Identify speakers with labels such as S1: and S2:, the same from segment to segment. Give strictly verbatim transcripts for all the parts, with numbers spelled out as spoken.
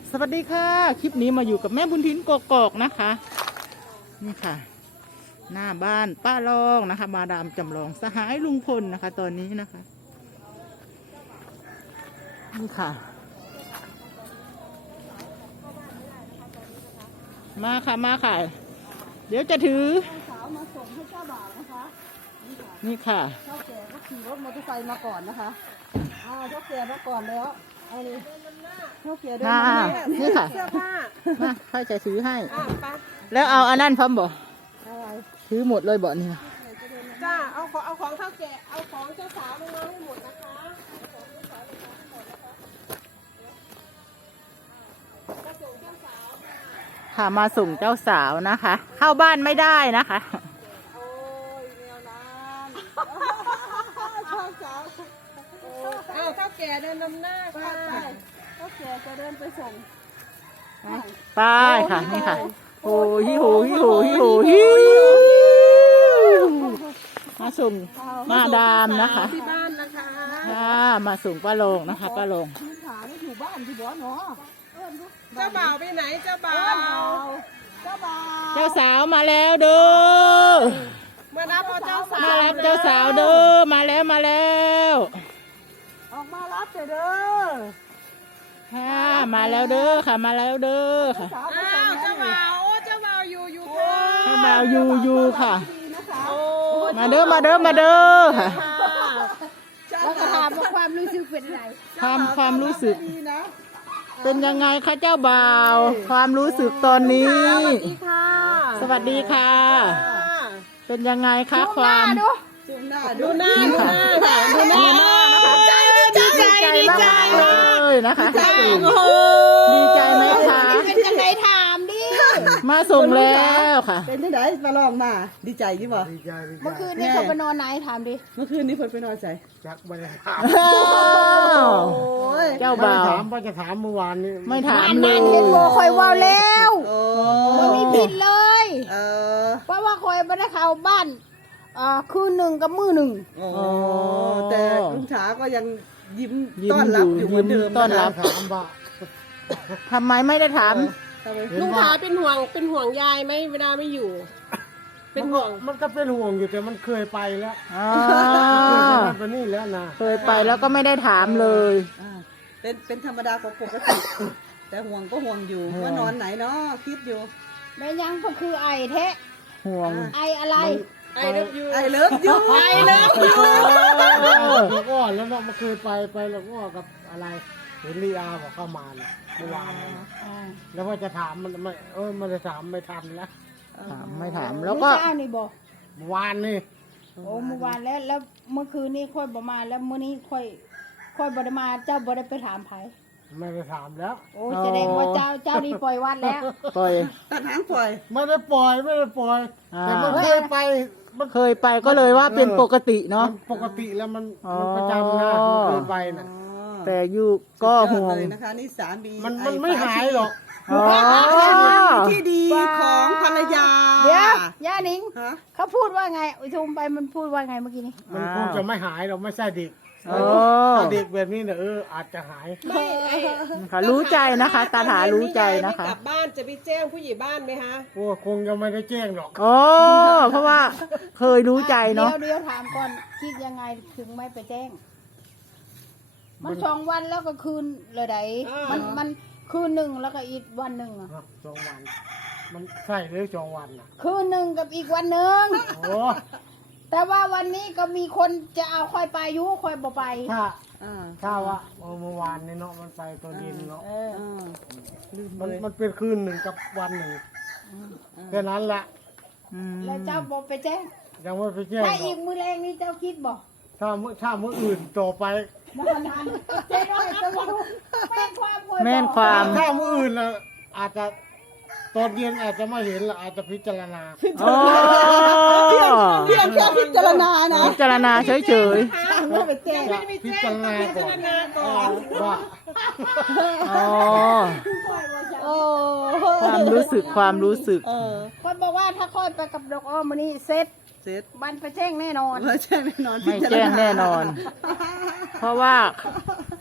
S1: สวัสดีค่ะคลิปนี้มาอยู่กับแม่บุญทินกกอกนะคะนี่ค่ะหน้าบ้านป้าลองนะคะมาดามจำลองสหายลุงพลนะคะตอนนี้นะคะนี่ค่ะมาค่ะมาค่ะเดี๋ยวจะถือ
S2: สาวมาส่งให้เจ้าบ่าวนะคะ
S1: นี่ค่ะ
S2: เจ้าแก่ก็ขี่รถมอเตอร์ไซค์มาก่อนนะคะอ่าเจ้าแก่มาก่อนแล้วเอาเลยเจ้าแก่เดินมา
S1: นี่ค่ะ
S2: เสื้อผ้า
S1: มาใครจะถือให้
S2: อ่าไป
S1: แล้วเอาอันนั้นพร้อมบ่
S2: อะไร
S1: ถือหมดเลยบ่นี่
S2: จ้าเอาของเอาของเท่าแก่เอาของเจ้าสาวลงมาให้หมดนะคะ
S1: ค่ะมาส่งเจ้าสาวนะคะ เข้าบ้านไม่ได้นะคะ
S2: โอ้ยแนวนั้นเจ้าสาวเอาเท่าแก่เดินนำหน้าค่ะเท่าแก่จะเดินไปส่ง
S1: ไปค่ะนี่ค่ะโอ้ฮิโหฮิโหฮิโหฮิมาส่งมาดามนะคะ
S2: ที่บ้านนะคะ
S1: ค่ะมาส่งป้าลงนะคะป้าลง
S2: พื้นฐานอยู่บ้านที่บ่อเนาะเจ้าบ่าวไปไหนเจ้าบ่าวเจ้าบ่าว
S1: เจ้าสาวมาแล้วเด้อ
S2: มารับเจ้าสาว
S1: มารับเจ้าสาวเด้อมาแล้วมาแล้ว
S2: ออกมารับเด้อ
S1: ค่ะมาแล้วเด้อค่ะมาแล้วเด้อค่ะ
S2: อ้าวเจ้าบ่าวโอ้เจ้าบ่าวอยู่อยู่ค่ะ
S1: เจ้าบ่าวอยู่อยู่ค่ะมาเด้อมาเด้อมาเด้อค่ะ
S2: แล้วก็ถามว่าความรู้สึกเป็นไร
S1: ความความรู้สึกเป็นยังไงคะเจ้าบ่าวความรู้สึกตอนนี้
S2: สวัสดีค่ะ
S1: สวัสดีค่ะเป็นยังไงคะความ
S2: ดูหน้าดูหน้าดูหน้านะคะ
S1: ดีใจดีใจเลยนะคะดีใจไหมคะ
S2: เป็นจังไงถามดิ
S1: มาส่งแล้วค่ะ
S2: เป็นที่ไหนมาลองมาดีใจยี่บ่
S3: ดีใจ
S2: เมื่อคืนนี้เขาไปนอนไหนถามดิเมื่อคืนนี้เพิ่นไปนอนใส่
S3: จักไม่ได้ถาม
S1: เจ้าบ่าว
S3: ถามว่าจะถามเมื่อวานนี้
S1: ไม่ถามเลย
S2: เห็นโบคอยว่าแล้วไม่มีผิดเลยเพราะว่าคอยไม่ได้เข้าบ้านอ่าคืนหนึ่งกับมือหนึ่งแต่ลุงฉาก็ยังยิ้มต้อนรับอยู่เหมือนเดิม
S1: ต้อนรับ
S3: ถามว่า
S1: ทำไมไม่ได้ถาม
S2: ลุงฉาเป็นห่วงเป็นห่วงยายไหมเวลาไม่อยู่เป็นห่วง
S3: มันก็เป็นห่วงอยู่แต่มันเคยไปแล้วเคยไปนี่แล้วนะ
S1: เคยไปแล้วก็ไม่ได้ถามเลย
S2: เป็นเป็นธรรมดาของปกติแต่ห่วงก็ห่วงอยู่ว่านอนไหนเนาะคิดอยู่แม่ยังก็คือไอแท้
S1: ห่วง
S2: ไออะไรไอเลิฟยูไอเลิฟยูไอเลิฟยู
S3: แล้วก็แล้วเรามาเคยไปไปแล้วก็กับอะไรเห็นลีอาบอกเข้ามาเนี่ยเมื่อวานแล้วว่าจะถามมันไม่เออมันจะถามไม่ทันแล้ว
S1: ถามไม่ถามแล้วก็
S2: เมื่อนี่บอก
S3: เมื่อวานนี่
S2: โอ้เมื่อวานแล้วแล้วเมื่อคืนนี้ค่อยบ่มาแล้วเมื่อนี้ค่อยค่อยบ่ได้มาเจ้าบ่ได้ไปถามไผ
S3: ไม่ได้ถามแล้ว
S2: โอ้แสดงว่าเจ้าเจ้านี่ปล่อยวัดแล้ว
S1: ปล่อย
S2: ตัดหางปล่อย
S3: ไม่ได้ปล่อยไม่ได้ปล่อยแต่มันเคยไป
S1: มันเคยไปก็เลยว่าเป็นปกติเนาะ
S3: ปกติแล้วมันมันประจำนะมันเคยไปนะ
S1: แต่อยู่ก็ห่วง
S2: นะคะนี่สามี
S3: มันมันไม่หายหรอก
S2: ที่ดีของภรรยาเดี๋ยวย่านิงเขาพูดว่าไงอุทุมไปมันพูดว่าไงเมื่อกี้นี้
S3: มันคงจะไม่หายหรอกไม่ใช่เด็กถ้าเด็กแบบนี้เนี่ยเอออาจจะหาย
S1: ค่ะรู้ใจนะคะตาถารู้ใจนะคะ
S2: กลับบ้านจะไปแจ้งผู้ใหญ่บ้านไหมคะ
S3: โอ้คงยังไม่ได้แจ้งหรอก
S1: โอ้เพราะว่าเคยรู้ใจเนาะ
S2: เดี๋ยวเดี๋ยวถามก่อนคิดยังไงถึงไม่ไปแจ้งมันสองวันแล้วก็คืนเลยไหนมันมันคืนหนึ่งแล้วก็อีกวันหนึ่งอ่ะ
S3: สองวันมันใช่หรือสองวันอ่ะ
S2: คืนหนึ่งกับอีกวันหนึ่ง
S3: โอ้
S2: แต่ว่าวันนี้ก็มีคนจะเอาค่อยไปยุค่อยบ่ไป
S3: ถ้าถ้าว่าเมื่อวานนี่เนาะมันไปตอนเย็นเนาะมันมันเป็นคืนหนึ่งกับวันหนึ่งแค่นั้นแหละ
S2: แล้วเจ้าบอกไปแจ้ง
S3: ยังไม่ไปแจ้ง
S2: ถ้าอีกมือแรงนี่เจ้าคิดบอก
S3: ถ้ามือถ้ามืออื่นต่อไป
S2: นานๆเจ๊น้อยจะบอกแม่นความ
S1: แม่นความ
S3: ถ้ามืออื่นละอาจจะตอนเย็นอาจจะไม่เห็นละอาจจะพิจารณา
S1: เพียง
S2: เพียงแค่พิจารณานะ
S1: พิจารณาเฉยเฉย
S2: ไม่ไปแจ้ง
S3: พิจารณาก่อนว่า
S1: อ๋อความรู้สึกความรู้สึก
S2: คนบอกว่าถ้าค่อยไปกับดอกอ้อมันนี่เซ็ตบันไปแจ้งแน่นอน
S1: ไม่แจ้งแน่นอนไม่แจ้งแน่นอนเพราะว่า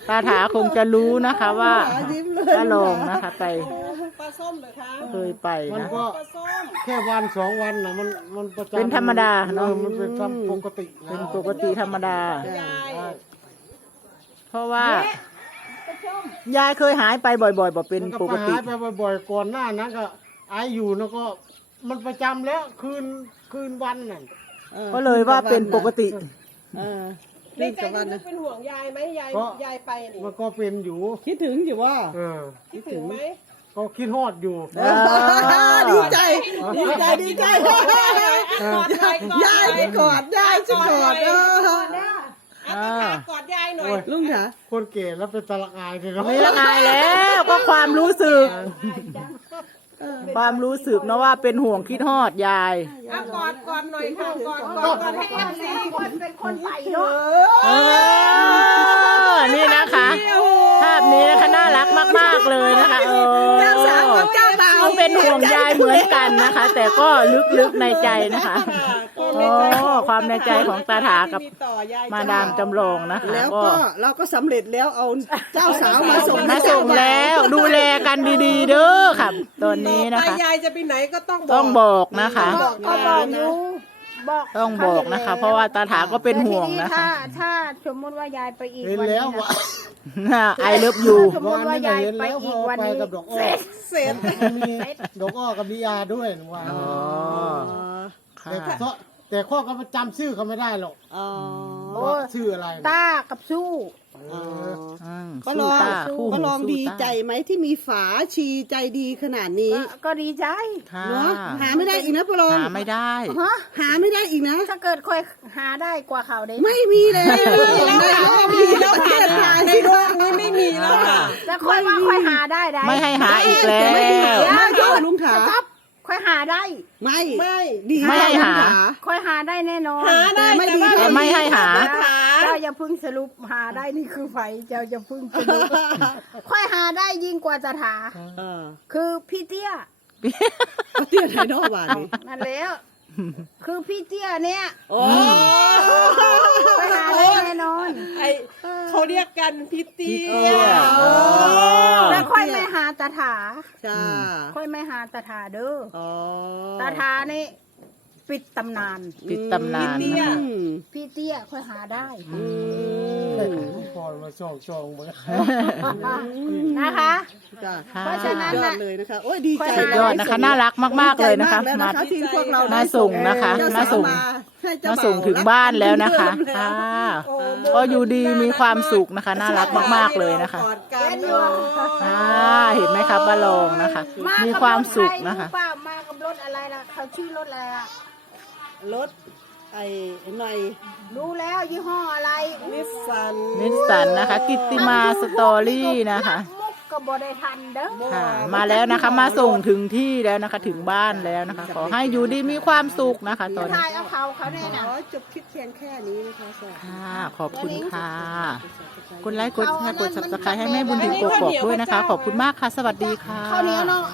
S1: ตาถาคงจะรู้นะคะว่า
S2: ยิ้มเลย
S1: ป้าลองนะคะไป
S4: ปลาส้มเหรอคะ
S1: เคยไป
S3: มัน
S1: นะ
S3: ก็
S4: ปลาส้ม
S3: แค่วันสองวันนะมันมันประจำ
S1: เป็นธรรมดาเนอะ
S3: ออมันเป็นธรรมปกติ
S1: เป็นปกติธรรมดา
S4: ยาย
S3: ใช่
S1: เพราะว่า ยายเคยหายไปบ่อยๆบอกเป็น
S3: มันก็
S1: ป
S3: ไป
S1: กติ
S3: หายไปบ่อยๆก่อนหน้านั้นก็ไออยู่แล้วก็มันประจำแล้วคืนคืนวันน่ะ
S2: ออ
S1: ก็เลยว่าเป็นปกติ
S2: เออ
S4: ใน
S2: นี่
S4: ใจ
S2: กับวัน
S4: นึ
S2: นะ
S4: กเป็นห่วงยายไหมยาย
S3: ก็
S4: ยายไปนี่
S3: มันก็เป็นอยู่
S2: คิดถึงอยู่ว่า
S3: เออ
S4: คิดถึงไหม
S3: ก็คิดฮอดอยู่
S1: อ่า
S2: ดีใจดีใจดีใจ
S4: กอดหน่อยกอดหน่อย
S2: ยายที่กอดยายที่กอดเออ
S4: เอาตาถากอดยายหน่อย
S2: ลุงจ๋า
S3: คนเก๋แล้วเป็นตะละอายเลยเนาะ
S1: ไม่ละอายแล้วก็ความรู้สึก ความรู้สึกนะว่าเป็นห่วงคิดฮอดยาย
S4: เอากอดกอดหน่อยค่ะกอดกอดกอดให้เอฟซี
S2: คนเป็นคนใส่เนาะ
S1: เออ นี่นะคะ ภาพนี้นะคะน่ารักมากๆเลยนะคะเออ
S2: เจ้าสาวกับเจ้าบ่าว
S1: ก็เป็นห่วงยายเหมือนกันนะคะ แต่ก็ลึกๆในใจนะคะ โอ้ความในใจของตาถากับ
S4: ที่มีต่อยาย
S1: มาดามจำลองนะคะ
S2: แล้ว
S1: ก็
S2: ก็เราก็สำเร็จแล้วเอาเจ้าสาวมาส่ง
S1: มาส่งแล้วดูแลกันดีๆเด้อค่ะตอนนี้นะ
S4: ต่อ
S1: คะ
S4: ไปยายจะไปไหนก็ต้อง
S1: ต้องบอกนะคะ
S2: ก็บอกอยู่บอก
S1: ต้องบอกนะคะ เพราะว่าตาถาก็เป็นห่วงนะคะ
S2: ถ้าถ้าสมมติว่ายายไปอีก
S3: เห็น
S2: วัน
S3: แล้ว
S2: นี้
S3: ว่า
S1: ไอเลิฟยู
S2: สมมติว่ายายไปอีกวันนี้
S3: กับดอกอ้อ
S4: เสร็จ
S3: มีดอกอ้อกับนิยาด้วยว่า
S1: อ๋อค่ะ
S3: แต่ข้อแต่ข้อก็จำชื่อเขาไม่ได้หรอก
S2: อ๋อ
S3: ว่าชื่ออะไรนะ
S2: ต้ากับสู้
S3: เออ
S1: อืม
S2: ก็ล
S1: สู้
S2: อง
S1: ตาคู่
S2: ก็
S1: หู
S2: ลอง
S1: สู้
S2: ดี
S1: ตา
S2: ใจไหมที่มีฝาชีใจดีขนาดนี้ ก็ดีใจ
S1: ค่ะ
S2: เนาะหาไม่ได้อีกนะปลอง
S1: หาไม่ได้
S2: ฮะหาไม่ได้อีกนะ ถ้าเกิดค่อยหาได้กว่าเขาได้ไม่มีเลยไม่มีแล้วหาได้
S4: ในโลกนี้ไม่มีแล้วค่ะ
S2: แล้วค่อยว่าค่อยหาได้ได้
S1: ไม่ให้หาอีกแล้ว
S2: ไม่ยอดลุงถาค่อยหาได้ ไม่
S4: ไม่
S2: ดี
S1: ไม่ให้หา
S2: ค่อยหาได้แน่นอน
S4: หาได้
S2: ไม่ดี
S4: แต่ว่า
S1: แต่ไม่ให้หา
S2: เจ้าอย่าพึ่งสรุปหาได้นี่คือไฟเจ้าอย่าพึ่งสรุปค่อยหาได้ยิ่งกว่าจะถาคือพี่เตี้ย
S5: เตี้ยไทยนอกบ้านนี่
S2: นั่นแล้วคือพี่เตี้ยเนี่ย
S5: โอ้
S2: ไปหาได้แน่นอน
S4: ไอเขาเรียกกันพิตตี้
S1: เตี้ยอ๋อ
S2: แต่ค่อยไม่หาตาถา
S5: จ้า
S2: ค่อยไม่หาตาถาเด้อ
S5: อ๋อ
S2: ตาถานี่ปิดตำนาน
S1: ปิดตำนานนะคะ
S5: อืม
S2: พี่เตี้ยค่อยหาได้
S3: พอมาช่องช่องๆเหมือน
S2: นะคะ
S5: จ้า
S1: ค่ะ
S2: เพราะฉะนั้น
S5: ยอ
S2: น่ะ
S5: ดเลยนะคะ โอ้ยดีใจ
S1: สุดยอดนะคะ น่ารักมากๆเลยนะคะ
S5: ดีใจ
S1: มา
S5: มากแล้วนะคะที่พวกเรา
S1: มาส่งนะคะ
S5: เจ้
S1: มาส่ง
S5: ให้เจ้
S1: มา
S5: บ่ว
S1: ส่งถึงบ้านแล้วนะคะ
S5: รับเงิน
S1: ค่ะ
S4: โอ้
S1: ก็อยู่ดีมีความสุขนะคะ น่ารักมากๆเลยนะคะ
S4: กอดกันเนาะ
S1: อ่าเห็นไหมครับป้าลองนะคะ มีความสุขนะคะ
S2: มากับรถใรรู้เปล่ามากับรถอะไรล่ะเขาชื่อรถอะไรล่ะ
S5: รถไอ้หน่อย
S2: รู้แล้วยี่ห้ออะไร
S4: นิสสัน
S1: นิสสันนะคะ กิตติมาสตอรี่นะคะ
S2: มุกก็บ่ได้ทันเด้อ
S1: ค่ะ มาแล้วนะคะ มาส่งถึงที่แล้วนะคะ ถึงบ้านแล้วนะคะ ขอให้อยู่ดีมีความสุขนะคะ ตอนนี้
S2: ถ่ายเอาเขาเขาแน่น่ะ
S5: ขอจบคลิปเพียงแค่นี้นะคะสวัสดี
S1: ค่ะ ขอบคุณค่ะกดไลค์กดแชร์กด ซับสไครบ์ ให้แม่บุญถึงกกอกด้วยนะคะ ขอบคุณมากค่ะ สวัสดีค่ะ
S2: ข้าวเหนียวเนาะ